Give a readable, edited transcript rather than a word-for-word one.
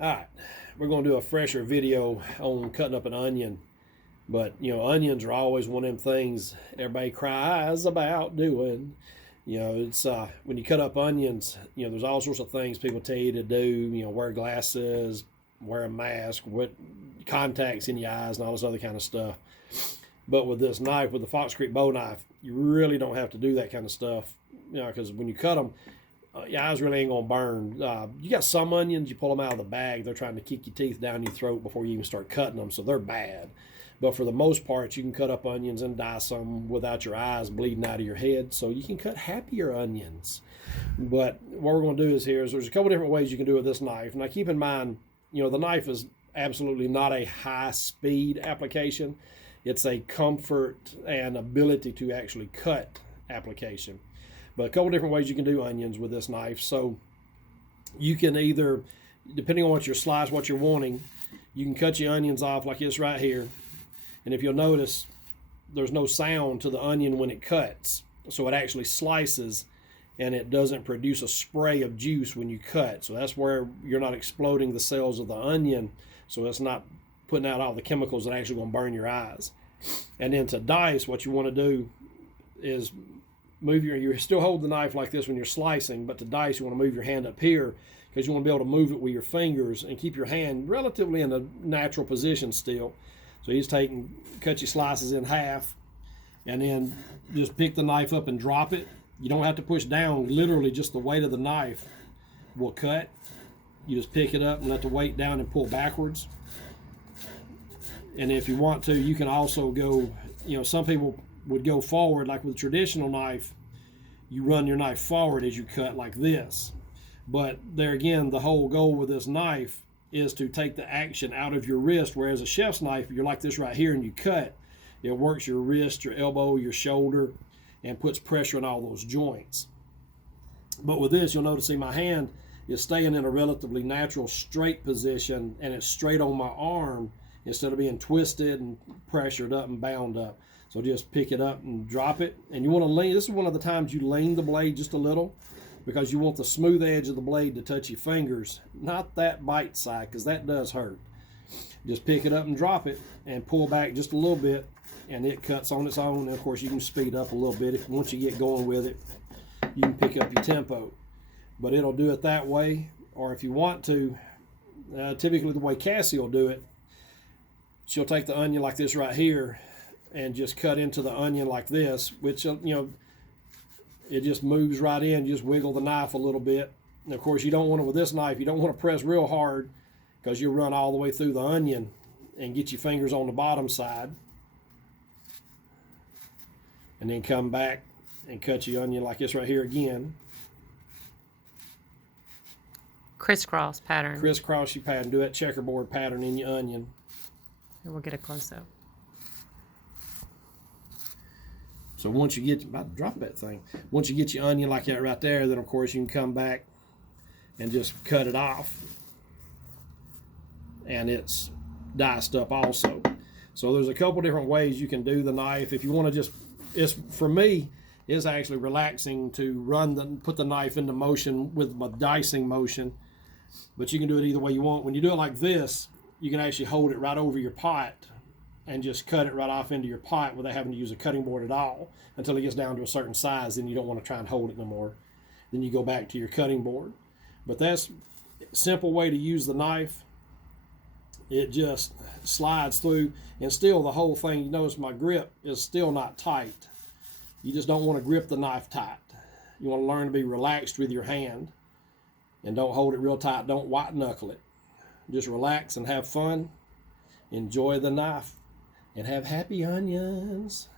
All right, we're going to do a fresher video on cutting up an onion. But, onions are always one of them things everybody cries about doing. It's when you cut up onions, there's all sorts of things people tell you to do. Wear glasses, wear a mask, what contacts in your eyes, and all this other kind of stuff. But with this knife, with the Foxcreek bow knife, you really don't have to do that kind of stuff. Because when you cut them, your eyes really ain't gonna burn. You got some onions, you pull them out of the bag, they're trying to kick your teeth down your throat before you even start cutting them, so they're bad. But for the most part, you can cut up onions and dice them without your eyes bleeding out of your head, so you can cut happier onions. But what we're going to do is there's a couple different ways you can do it with this knife. Now keep in mind, the knife is absolutely not a high speed application. It's a comfort and ability to actually cut application. But a couple different ways you can do onions with this knife. So you can either, depending on what your slice, what you're wanting, you can cut your onions off like this right here. And if you'll notice, there's no sound to the onion when it cuts. So it actually slices and it doesn't produce a spray of juice when you cut. So that's where you're not exploding the cells of the onion. So it's not putting out all the chemicals that are actually going to burn your eyes. And then to dice, what you want to do is you still hold the knife like this when you're slicing, but to dice, you want to move your hand up here because you want to be able to move it with your fingers and keep your hand relatively in a natural position still. So he's cut your slices in half, and then just pick the knife up and drop it. You don't have to push down. Literally, just the weight of the knife will cut. You just pick it up and let the weight down and pull backwards. And if you want to, you can also go, some people would go forward, like with a traditional knife, you run your knife forward as you cut like this. But there again, the whole goal with this knife is to take the action out of your wrist, whereas a chef's knife, you're like this right here and you cut, it works your wrist, your elbow, your shoulder, and puts pressure on all those joints. But with this, you'll notice my hand is staying in a relatively natural straight position, and it's straight on my arm instead of being twisted and pressured up and bound up. So just pick it up and drop it. And you want to lean, this is one of the times you lean the blade just a little, because you want the smooth edge of the blade to touch your fingers, not that bite side, because that does hurt. Just pick it up and drop it and pull back just a little bit, and it cuts on its own. And of course, you can speed up a little bit. Once you get going with it, you can pick up your tempo. But it'll do it that way, or if you want to, typically the way Cassie will do it, she'll take the onion like this right here and just cut into the onion like this, which, it just moves right in. You just wiggle the knife a little bit. And of course, you don't want to, with this knife, you don't want to press real hard because you'll run all the way through the onion and get your fingers on the bottom side. And then come back and cut your onion like this right here again. Crisscross pattern. Crisscross your pattern. Do that checkerboard pattern in your onion. And we'll get a close-up. So once you get, about to drop that thing. Once you get your onion like that right there, then of course you can come back and just cut it off. And it's diced up also. So there's a couple different ways you can do the knife. If you want to for me, it's actually relaxing to put the knife into motion with my dicing motion. But you can do it either way you want. When you do it like this, you can actually hold it right over your pot and just cut it right off into your pot without having to use a cutting board at all until it gets down to a certain size. Then you don't want to try and hold it no more. Then you go back to your cutting board. But that's a simple way to use the knife. It just slides through, and still the whole thing, you notice my grip is still not tight. You just don't want to grip the knife tight. You want to learn to be relaxed with your hand, and don't hold it real tight. Don't white knuckle it. Just relax and have fun. Enjoy the knife and have happy onions.